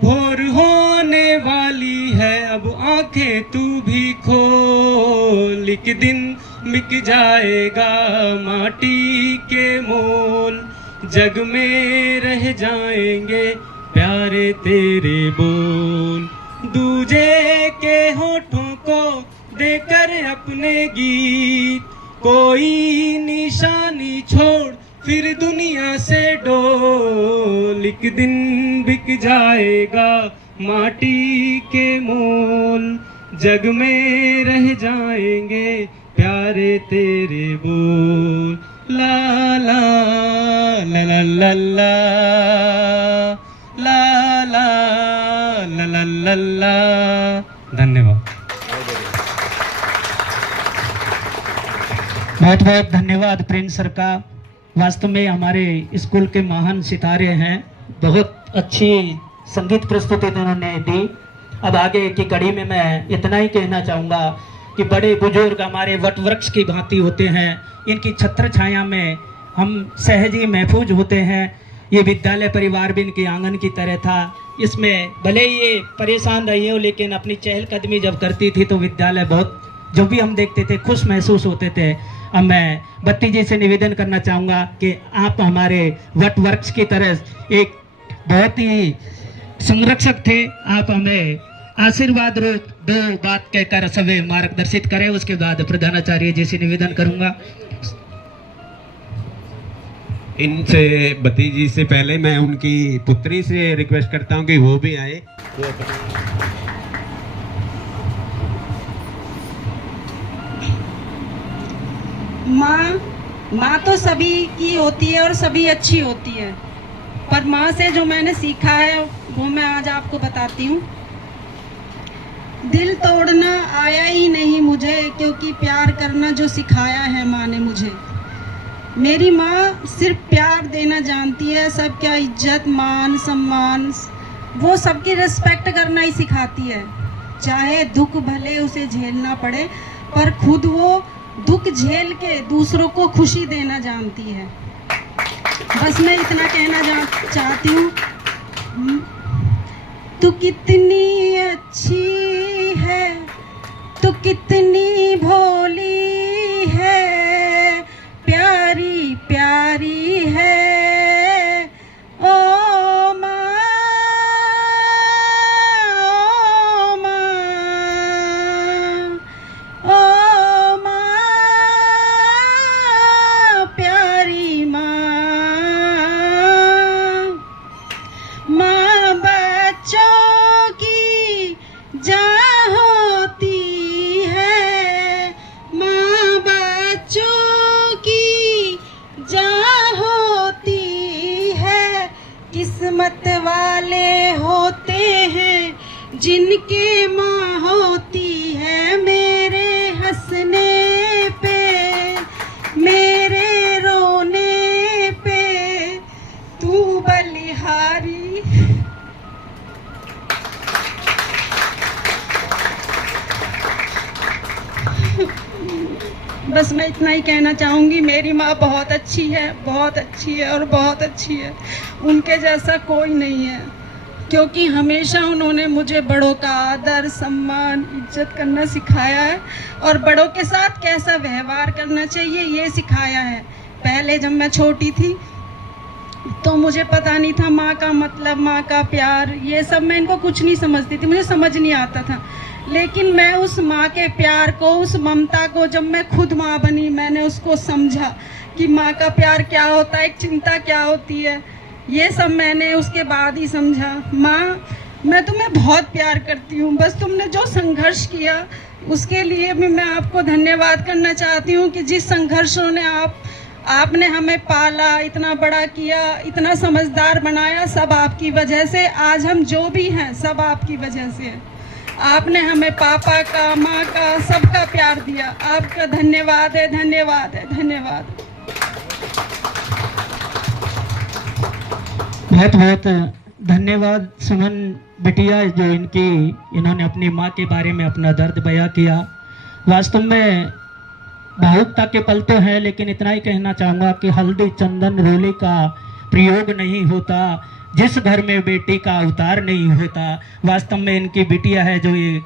भोर होने वाली है अब आंखें तू भी खोल। एक दिन बिक जाएगा माटी के मोल, जग में रह जाएंगे प्यारे तेरे बोल। दूजे के होठों को देकर अपने गीत, कोई निशानी छोड़ फिर दुनिया से डोल। एक दिन बिक जाएगा माटी के मोल, जग में रह जाएंगे प्यारे तेरे बोल। ला ला ला ला ला ला ला ला ला ला ला। धन्यवाद। बहुत बहुत धन्यवाद प्रिंस सर का। वास्तव में हमारे स्कूल के महान सितारे हैं, बहुत अच्छी संगीत प्रस्तुति उन्होंने दी। अब आगे की कड़ी में मैं इतना ही कहना चाहूँगा कि बड़े बुजुर्ग हमारे वट वृक्ष की भांति होते हैं, इनकी छत्र छाया में हम सहज ही महफूज होते हैं। ये विद्यालय परिवार भी इनके आंगन की तरह था। इसमें भले ही ये परेशान रही हो, लेकिन अपनी चहलकदमी जब करती थी तो विद्यालय बहुत, जो भी हम देखते थे, खुश महसूस होते थे। अब मैं बत्ती जी से निवेदन करना चाहूँगा कि आप हमारे वट वृक्ष की तरह एक बहुत ही संरक्षक थे। आप हमें आशीर्वाद रूप दो बात कहकर सभी मार्गदर्शित करें। उसके बाद प्रधानाचार्य जी से निवेदन करूँगा। इनसे बत्ती जी से पहले मैं उनकी पुत्री से रिक्वेस्ट करता हूँ कि वो भी आए। माँ तो सभी की होती है और सभी अच्छी होती है, पर माँ से जो मैंने सीखा है वो मैं आज आपको बताती हूँ। दिल तोड़ना आया ही नहीं मुझे, क्योंकि प्यार करना जो सिखाया है माँ ने मुझे। मेरी माँ सिर्फ प्यार देना जानती है, सबका इज्जत मान सम्मान, वो सबकी रिस्पेक्ट करना ही सिखाती है। चाहे दुख भले उसे झेलना पड़े, पर खुद वो दुख झेल के दूसरों को खुशी देना जानती है। बस मैं इतना कहना चाहती हूँ, तू कितनी अच्छी है, तू कितनी भोली है, प्यारी प्यारी है ओ माँ। जिनके माँ होती है मेरे हंसने पे, मेरे रोने पे तू बलिहारी। बस मैं इतना ही कहना चाहूँगी, मेरी माँ बहुत अच्छी है, बहुत अच्छी है और बहुत अच्छी है। उनके जैसा कोई नहीं है, क्योंकि हमेशा उन्होंने मुझे बड़ों का आदर सम्मान इज्जत करना सिखाया है और बड़ों के साथ कैसा व्यवहार करना चाहिए ये सिखाया है। पहले जब मैं छोटी थी तो मुझे पता नहीं था माँ का मतलब, माँ का प्यार, ये सब मैं इनको कुछ नहीं समझती थी, मुझे समझ नहीं आता था। लेकिन मैं उस माँ के प्यार को, उस ममता को, जब मैं खुद माँ बनी मैंने उसको समझा कि माँ का प्यार क्या होता है, एक चिंता क्या होती है, ये सब मैंने उसके बाद ही समझा। माँ, मैं तुम्हें बहुत प्यार करती हूँ, बस तुमने जो संघर्ष किया उसके लिए भी मैं आपको धन्यवाद करना चाहती हूँ कि जिस संघर्षों ने आपने हमें पाला, इतना बड़ा किया, इतना समझदार बनाया, सब आपकी वजह से। आज हम जो भी हैं सब आपकी वजह से है। आपने हमें पापा का, माँ का, सबका प्यार दिया। आपका धन्यवाद है, धन्यवाद है, धन्यवाद। बहुत बहुत धन्यवाद सुमन बिटिया, जो इन्होंने अपनी माँ के बारे में अपना दर्द बयां किया। वास्तव में भावुकता के पल तो है, लेकिन इतना ही कहना चाहूँगा कि हल्दी चंदन रोली का प्रयोग नहीं होता, जिस घर में बेटी का अवतार नहीं होता। वास्तव में इनकी बिटिया है जो ये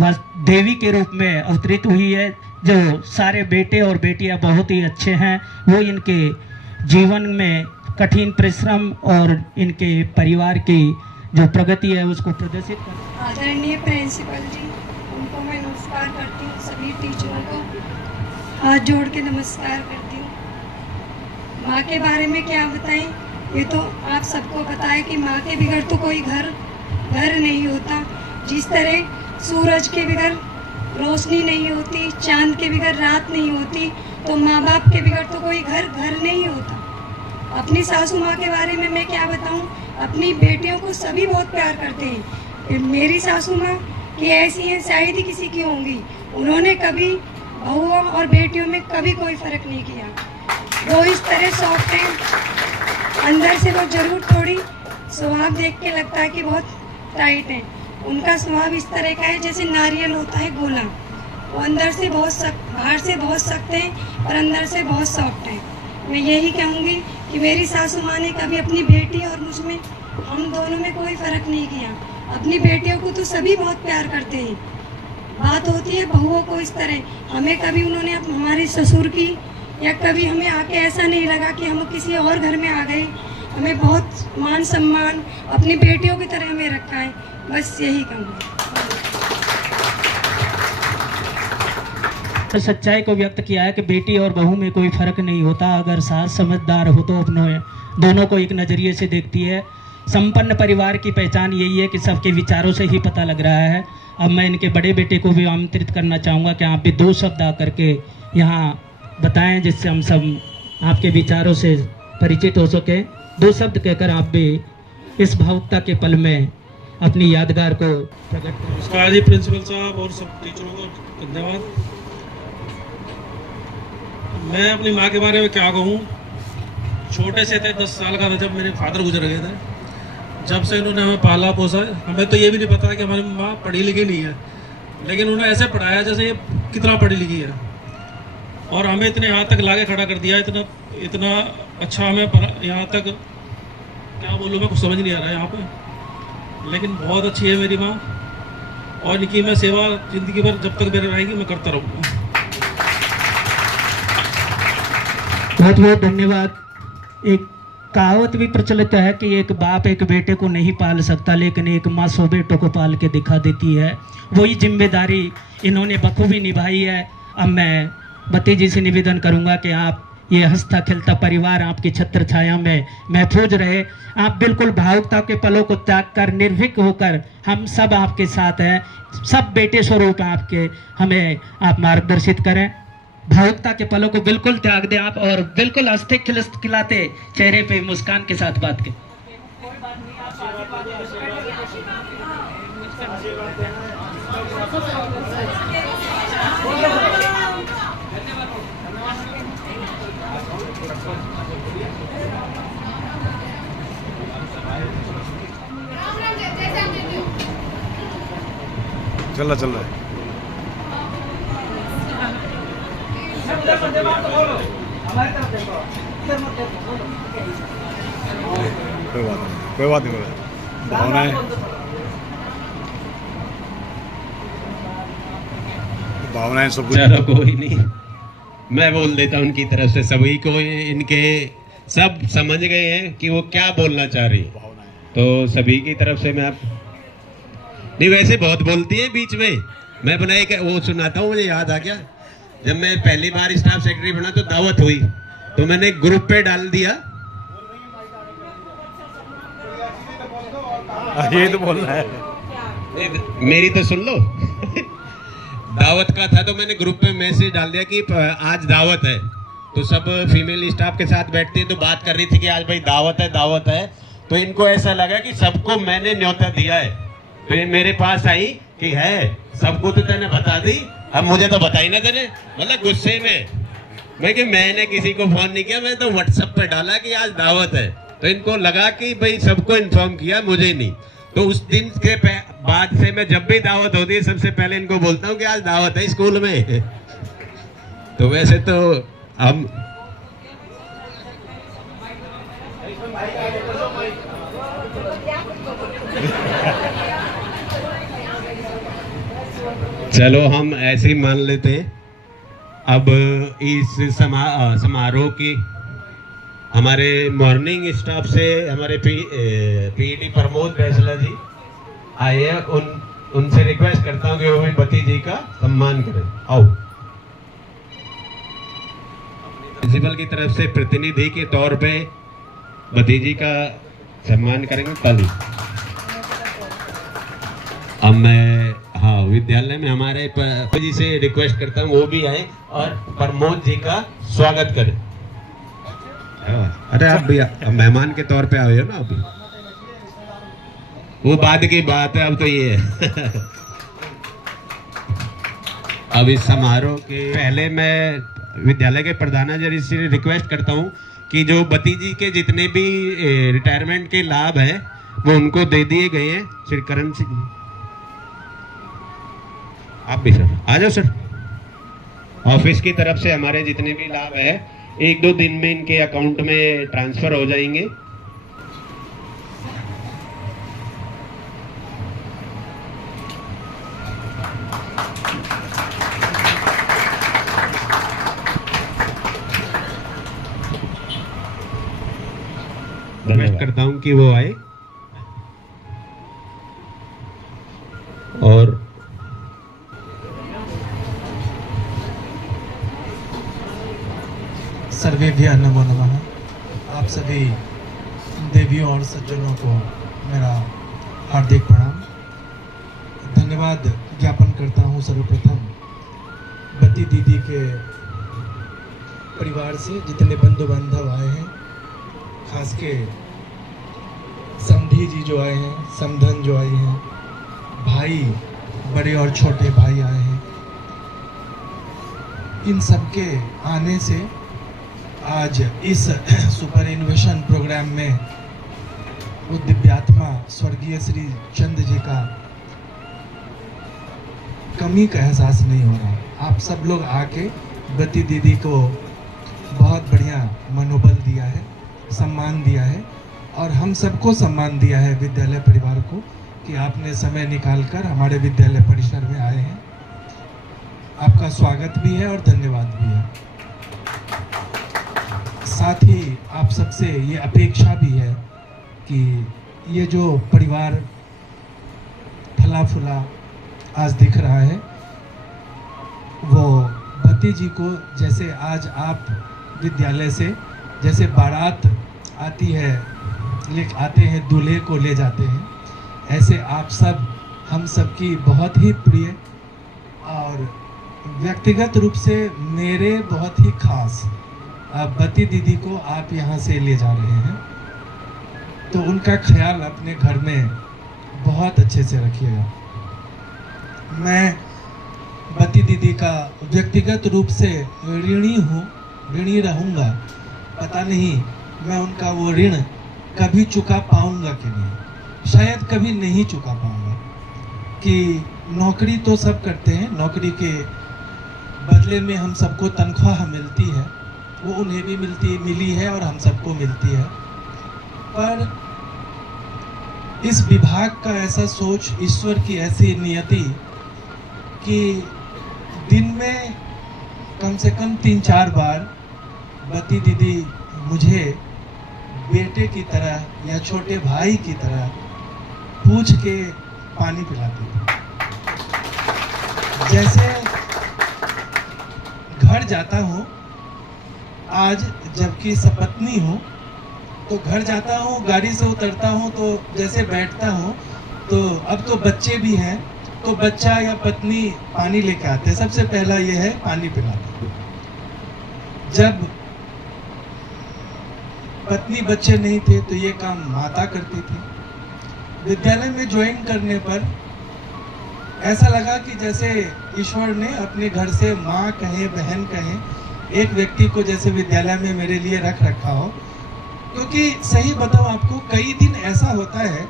देवी के रूप में अवतरित हुई है, जो सारे बेटे और बेटियां बहुत ही अच्छे हैं। वो इनके जीवन में कठिन परिश्रम और इनके परिवार की जो प्रगति है उसको प्रदर्शित कर। आदरणीय प्रिंसिपल जी, उनको मैं नमस्कार करती हूँ। सभी टीचरों को हाथ जोड़ के नमस्कार करती हूँ। माँ के बारे में क्या बताएं, ये तो आप सबको पता है कि माँ के बिगड़ तो कोई घर नहीं होता। जिस तरह सूरज के बिगड़ रोशनी नहीं होती, चांद के बिगड़ रात नहीं होती, तो माँ बाप के बिगड़ तो कोई घर नहीं होता। अपनी सासू माँ के बारे में मैं क्या बताऊँ, अपनी बेटियों को सभी बहुत प्यार करते हैं। मेरी सासू माँ की ऐसी है, शायद ही किसी की होंगी। उन्होंने कभी बहुओं और बेटियों में कभी कोई फर्क नहीं किया। वो इस तरह सॉफ्ट हैं, अंदर से वो जरूर थोड़ी स्वभाव देख के लगता है कि बहुत टाइट है। उनका स्वभाव इस तरह का है जैसे नारियल होता है गोला। वो अंदर से बहुत सख्त, बाहर से बहुत सख्त हैं और अंदर से बहुत सॉफ्ट हैं। मैं यही कहूँगी कि मेरी सासू माँ ने कभी अपनी बेटी और मुझ में, हम दोनों में कोई फ़र्क नहीं किया। अपनी बेटियों को तो सभी बहुत प्यार करते हैं। बात होती है बहुओं को इस तरह, हमें कभी उन्होंने हमारे ससुर की या कभी हमें आके ऐसा नहीं लगा कि हम किसी और घर में आ गए। हमें बहुत मान सम्मान अपनी बेटियों की तरह हमें रखा है। बस यही कहूँगी। तो सच्चाई को व्यक्त किया है कि बेटी और बहू में कोई फर्क नहीं होता। अगर सास समझदार हो तो अपनों दोनों को एक नज़रिए से देखती है। संपन्न परिवार की पहचान यही है कि सबके विचारों से ही पता लग रहा है। अब मैं इनके बड़े बेटे को भी आमंत्रित करना चाहूँगा कि आप भी 2 शब्द आकर के यहाँ बताएं, जिससे हम सब आपके विचारों से परिचित हो सके। 2 शब्द कहकर आप भी इस भावुकता के पल में अपनी यादगार को प्रकट करें। नमस्कार जी प्रिंसिपल साहब और सब टीचरों को धन्यवाद। मैं अपनी माँ के बारे में क्या कहूँ, छोटे से थे, 10 साल का था जब मेरे फादर गुजर गए थे। जब से इन्होंने हमें पाला पोसा, हमें तो ये भी नहीं पता था कि हमारी माँ पढ़ी लिखी नहीं है, लेकिन उन्होंने ऐसे पढ़ाया जैसे ये कितना पढ़ी लिखी है, और हमें इतने यहाँ तक लाके खड़ा कर दिया। इतना अच्छा हमें यहाँ तक, क्या बोलूँ मैं, कुछ समझ नहीं आ रहा है यहाँ पे, लेकिन बहुत अच्छी है मेरी माँ, और इनकी मैं सेवा जिंदगी भर जब तक मेरे रहेगी मैं करता रहूँगा। बहुत बहुत धन्यवाद। एक कहावत भी प्रचलित है कि एक बाप एक बेटे को नहीं पाल सकता, लेकिन एक माँ 100 बेटों को पाल के दिखा देती है। वही जिम्मेदारी इन्होंने बखूबी निभाई है। अब मैं भतीजी से निवेदन करूंगा कि आप ये हंसता खेलता परिवार आपकी छत्र छाया में महफूज रहे। आप बिल्कुल भावुकता के पलों को त्याग कर निर्भीक होकर, हम सब आपके साथ हैं, सब बेटे स्वरूप आपके, हमें आप मार्गदर्शित करें। भावुकता के पलों को बिल्कुल त्याग दें आप, और बिल्कुल हंसते खिलाते चेहरे पे मुस्कान के साथ बात करें। चल रहा है। कोई बात नहीं भावनाएं सब कुछ। चलो कोई नहीं, मैं बोल देता हूं उनकी तरफ से। सभी को इनके सब समझ गए हैं कि वो क्या बोलना चाह रही है, तो सभी की तरफ से मैं आप नहीं, वैसे बहुत बोलती है बीच में। मैं बनाए वो सुनाता हूँ, मुझे याद आ गया। जब मैं पहली बार स्टाफ सेक्रेटरी बना तो दावत हुई, तो मैंने ग्रुप पे डाल दिया, ये तो बोलना है, मेरी तो सुन लो। दावत का था तो मैंने ग्रुप पे मैसेज डाल दिया कि आज दावत है। तो सब फीमेल स्टाफ के साथ बैठती है, तो बात कर रही थी कि आज भाई दावत है। तो इनको ऐसा लगा कि सबको मैंने न्योता दिया है, तो ये मेरे पास आई कि है सबको तो तूने बता दी, अब मुझे तो बता ही ना तेने। मतलब गुस्से में मैं कि मैंने किसी को फोन नहीं किया, मैं तो व्हाट्सएप पे डाला कि आज दावत है। तो इनको लगा कि भाई सबको इन्फॉर्म किया, मुझे नहीं। तो उस दिन के बाद से मैं जब भी दावत होती है सबसे पहले इनको बोलता हूँ कि आज दावत है स्कूल में। तो वैसे तो हम चलो हम ऐसे ही मान लेते हैं। अब इस समारोह की हमारे मॉर्निंग स्टाफ से हमारे पीईटी प्रमोद फैसला जी आए हैं, उनसे रिक्वेस्ट करता हूं कि वो भी बती जी का सम्मान करें। आओ। प्रिंसिपल की तरफ से प्रतिनिधि के तौर पे बती जी का सम्मान करेंगे कल। अब मैं विद्यालय में हमारे जी से रिक्वेस्ट करता हूँ वो भी आए और प्रमोद जी का स्वागत करें। अरे आप भैया मेहमान के तौर पे आए हो ना, अभी वो बाद की बात है, अब तो ये है। अब इस समारोह के पहले मैं विद्यालय के प्रधानाचार्य से रिक्वेस्ट करता हूँ कि जो बती जी के जितने भी रिटायरमेंट के लाभ हैं वो उनको दे दिए गए हैं। श्री करण सिंह आप भी सर आ जाओ सर। ऑफिस की तरफ से हमारे जितने भी लाभ है 1-2 दिन में इनके अकाउंट में ट्रांसफर हो जाएंगे। रिक्वेस्ट करता हूं कि वो आए और सर्वेभ्यः नमो नमः। आप सभी देवियों और सज्जनों को मेरा हार्दिक प्रणाम। धन्यवाद ज्ञापन करता हूँ सर्वप्रथम बती दीदी के परिवार से, जितने बंधु बांधव आए हैं, खास के समधी जी जो आए हैं, समधन जो आए हैं, भाई बड़े और छोटे भाई आए हैं। इन सबके आने से आज इस सुपर इनोवेशन प्रोग्राम में वो दिव्यात्मा स्वर्गीय श्री चंद जी का कमी का एहसास नहीं हो रहा। आप सब लोग आके बती दीदी को बहुत बढ़िया मनोबल दिया है, सम्मान दिया है, और हम सबको सम्मान दिया है विद्यालय परिवार को कि आपने समय निकालकर हमारे विद्यालय परिसर में आए हैं। आपका स्वागत भी है और धन्यवाद भी है। साथ ही आप सबसे ये अपेक्षा भी है कि ये जो परिवार फला फुला आज दिख रहा है, वो बती जी को जैसे आज आप विद्यालय से जैसे बारात आती है, आते हैं दूल्हे को ले जाते हैं, ऐसे आप सब हम सबकी बहुत ही प्रिय और व्यक्तिगत रूप से मेरे बहुत ही खास बती दीदी को आप यहाँ से ले जा रहे हैं, तो उनका ख्याल अपने घर में बहुत अच्छे से रखिएगा। मैं बती दीदी का व्यक्तिगत रूप से ऋणी हूँ, ऋणी रहूँगा। पता नहीं मैं उनका वो ऋण कभी चुका पाऊँगा कि नहीं, शायद कभी नहीं चुका पाऊँगा। कि नौकरी तो सब करते हैं, नौकरी के बदले में हम सबको तनख्वाह मिलती है, वो उन्हें भी मिली है और हम सबको मिलती है। पर इस विभाग का ऐसा सोच, ईश्वर की ऐसी नियति कि दिन में कम से कम 3-4 बार बती दीदी मुझे बेटे की तरह या छोटे भाई की तरह पूछ के पानी पिलाती थी। जैसे घर जाता हूँ आज, जबकि सपत्नी हूँ, तो घर जाता हूँ, गाड़ी से उतरता हूँ तो जैसे बैठता हूँ तो अब तो बच्चे भी हैं, तो बच्चा या पत्नी पानी लेके आते हैं, सबसे पहला ये है पानी पिलाना। जब पत्नी बच्चे नहीं थे तो ये काम माता करती थी। विद्यालय में ज्वाइन करने पर ऐसा लगा कि जैसे ईश्वर ने अपने घर से माँ कहे, बहन कहे, एक व्यक्ति को जैसे विद्यालय में मेरे लिए रख रखा हो। क्योंकि सही बताऊं आपको, कई दिन ऐसा होता है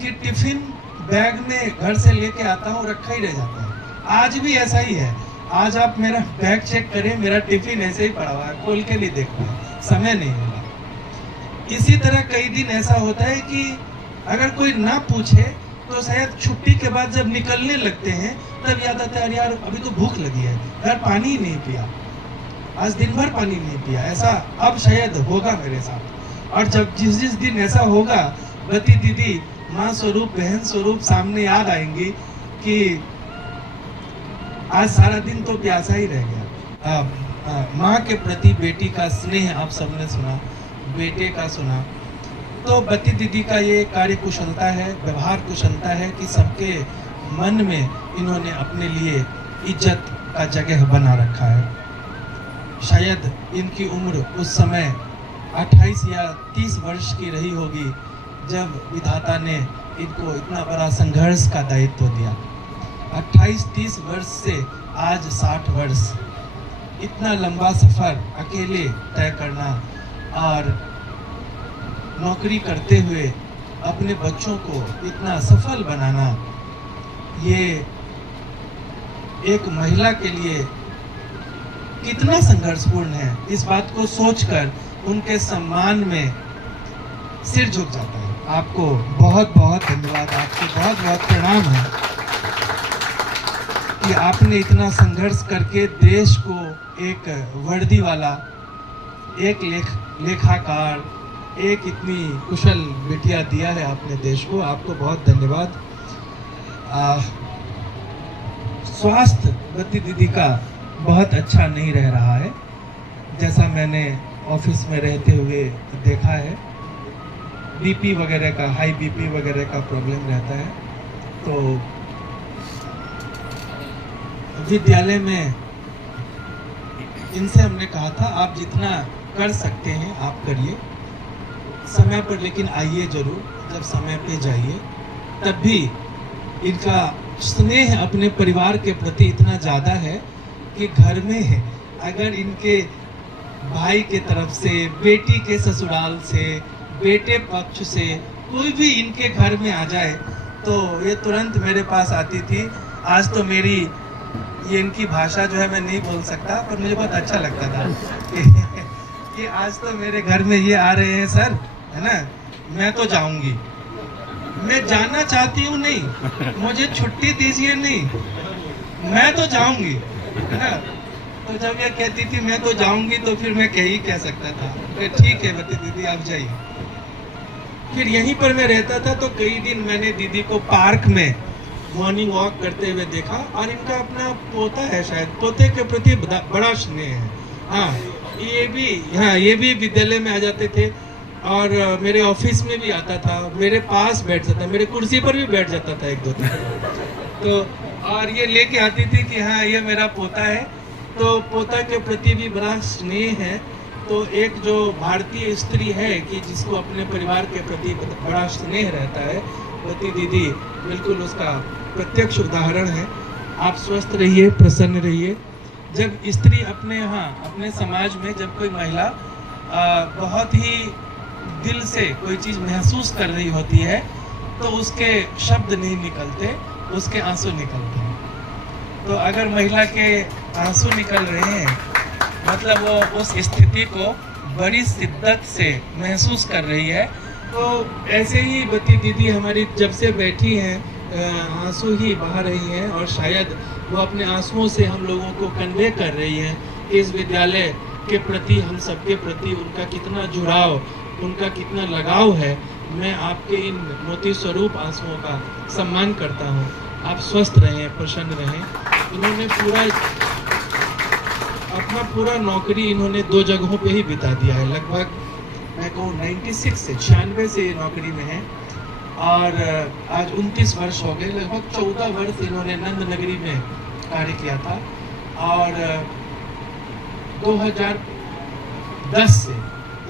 कि टिफिन बैग में घर से लेके आता हूँ, रखा ही रह जाता है। आज भी ऐसा ही है। आज आप मेरा बैग चेक करें, मेरा टिफिन ऐसे ही पड़ा हुआ है, खोल के नहीं देख पाए, समय नहीं मिला। इसी तरह कई दिन ऐसा होता है कि अगर कोई ना पूछे तो शायद छुट्टी के बाद जब निकलने लगते हैं तब याद आता है, यार अभी तो भूख लगी है, यार पानी ही नहीं पिया, आज दिन भर पानी नहीं पिया। ऐसा अब शायद होगा मेरे साथ। और जब जिस दिन ऐसा होगा, बती दीदी माँ स्वरूप, बहन स्वरूप सामने याद आएंगी कि आज सारा दिन तो प्यासा ही रह गया। माँ के प्रति बेटी का स्नेह आप सबने सुना, बेटे का सुना। तो बती दीदी का ये कार्य कुशलता है, व्यवहार कुशलता है कि सबके मन में इन्होंने अपने लिए इज्जत का जगह बना रखा है। शायद इनकी उम्र उस समय 28 या 30 वर्ष की रही होगी जब विधाता ने इनको इतना बड़ा संघर्ष का दायित्व दिया। 28-30 वर्ष से आज 60 वर्ष, इतना लंबा सफर अकेले तय करना और नौकरी करते हुए अपने बच्चों को इतना सफल बनाना, ये एक महिला के लिए कितना संघर्षपूर्ण है, इस बात को सोचकर उनके सम्मान में सिर झुक जाता है। आपको बहुत बहुत धन्यवाद, आपको बहुत बहुत प्रणाम है कि आपने इतना संघर्ष करके देश को एक वर्दी वाला, एक लेखाकार, एक इतनी कुशल बेटिया दिया है आपने देश को। आपको बहुत धन्यवाद। स्वास्थ्य बती दीदी का बहुत अच्छा नहीं रह रहा है, जैसा मैंने ऑफिस में रहते हुए देखा है। बीपी वगैरह का, हाई बीपी वगैरह का प्रॉब्लम रहता है। तो विद्यालय में इनसे हमने कहा था आप जितना कर सकते हैं आप करिए, समय पर लेकिन आइए जरूर, जब समय पे जाइए। तब भी इनका स्नेह अपने परिवार के प्रति इतना ज़्यादा है कि घर में है, अगर इनके भाई के तरफ से, बेटी के ससुराल से, बेटे पक्ष से कोई भी इनके घर में आ जाए तो ये तुरंत मेरे पास आती थी। आज तो मेरी ये इनकी भाषा जो है मैं नहीं बोल सकता, पर मुझे बहुत अच्छा लगता था कि आज तो मेरे घर में ये आ रहे हैं सर, है ना, मैं तो जाऊंगी, मैं जाना चाहती हूँ नहीं, मुझे छुट्टी दीजिए नहीं, मैं तो जाऊंगी, है ना। तो जब ये कहती थी मैं तो जाऊंगी तो फिर मैं कह सकता था कि ठीक है बती दीदी आप जाइए। फिर यहीं पर मैं रहता था तो कई दिन मैंने दीदी को पार्क में मॉर्निंग वॉक करते हुए देखा। और इनका अपना पोता है, शायद पोते के प्रति बड़ा स्नेह है। हाँ, ये भी विद्यालय में आ जाते थे और मेरे ऑफिस में भी आता था, मेरे पास बैठ जाता, मेरे कुर्सी पर भी बैठ जाता था 1-2 दिन। तो और ये लेके आती थी कि हाँ ये मेरा पोता है, तो पोता के प्रति भी बड़ा स्नेह है। तो एक जो भारतीय स्त्री है कि जिसको अपने परिवार के प्रति बड़ा स्नेह रहता है, बती दीदी बिल्कुल उसका प्रत्यक्ष उदाहरण है। आप स्वस्थ रहिए, प्रसन्न रहिए। जब स्त्री अपने यहाँ अपने समाज में जब कोई महिला बहुत ही दिल से कोई चीज़ महसूस कर रही होती है तो उसके शब्द नहीं निकलते, उसके आंसू निकलते हैं। तो अगर महिला के आंसू निकल रहे हैं मतलब वो उस स्थिति को बड़ी शिद्दत से महसूस कर रही है। तो ऐसे ही बती दीदी हमारी जब से बैठी हैं आंसू ही बहा रही हैं और शायद वो अपने आंसुओं से हम लोगों को कन्वे कर रही हैं कि इस विद्यालय के प्रति हम सबके प्रति उनका कितना जुड़ाव, उनका कितना लगाव है। मैं आपके इन मोती स्वरूप आंसुओं का सम्मान करता हूँ। आप स्वस्थ रहें, प्रसन्न रहें। इन्होंने अपना पूरा नौकरी इन्होंने 2 जगहों पे ही बिता दिया है। लगभग मैं कहूँ 96 से 96 से ये नौकरी में है और आज 29 वर्ष हो गए। लगभग 14 वर्ष इन्होंने नंद नगरी में कार्य किया था और 2010 से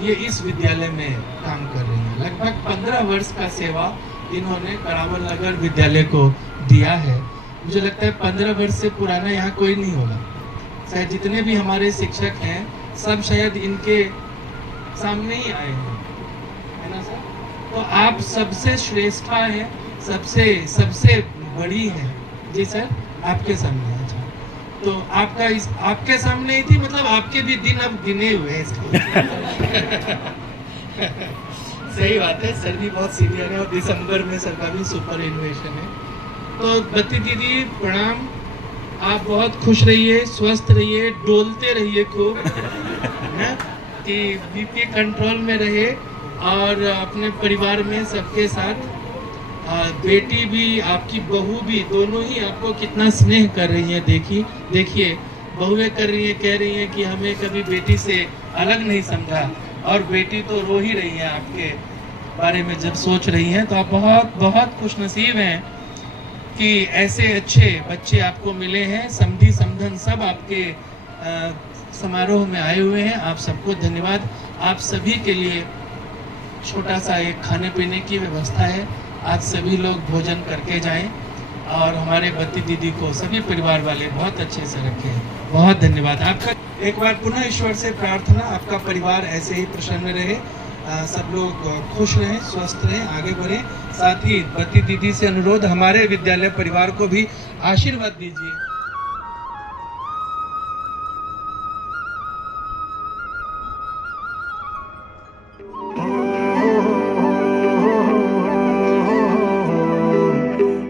ये इस विद्यालय में काम कर रही हैं। लगभग 15 वर्ष का सेवा इन्होंने करावल नगर विद्यालय को दिया है। मुझे लगता है 15 वर्ष से पुराना यहाँ कोई नहीं होगा। शायद जितने भी हमारे शिक्षक हैं सब शायद इनके सामने ही आए हैं, है ना सर? तो आप सबसे श्रेष्ठा हैं, सबसे बड़ी हैं। जी सर, आपके सामने है। तो आपके सामने ही थी, मतलब आपके भी दिन अब गिने हुए हैं इसके। सही बात है, सर भी बहुत सीनियर है और दिसंबर में सर का भी सुपर इन्वेशन है। तो बत्ती दीदी प्रणाम। आप बहुत खुश रहिए, स्वस्थ रहिए, डोलते रहिए खूब कि बीपी कंट्रोल में रहे और अपने परिवार में सबके साथ बेटी भी आपकी बहू भी दोनों ही आपको कितना स्नेह कर रही हैं। देखिए बहुएं कर रही हैं, कह रही हैं कि हमें कभी बेटी से अलग नहीं समझा और बेटी तो रो ही रही है आपके बारे में जब सोच रही हैं। तो आप बहुत बहुत खुशनसीब हैं कि ऐसे अच्छे बच्चे आपको मिले हैं। समधी समधन सब आपके समारोह में आए हुए हैं। आप सबको धन्यवाद। आप सभी के लिए छोटा सा एक खाने पीने की व्यवस्था है। आज सभी लोग भोजन करके जाएं और हमारे बत्ती दीदी को सभी परिवार वाले बहुत अच्छे से रखें। बहुत धन्यवाद आपका। एक बार पुनः ईश्वर से प्रार्थना, आपका परिवार ऐसे ही प्रसन्न रहे, सब लोग खुश रहें, स्वस्थ रहें, आगे बढ़ें। साथ ही बत्ती दीदी से अनुरोध, हमारे विद्यालय परिवार को भी आशीर्वाद दीजिए।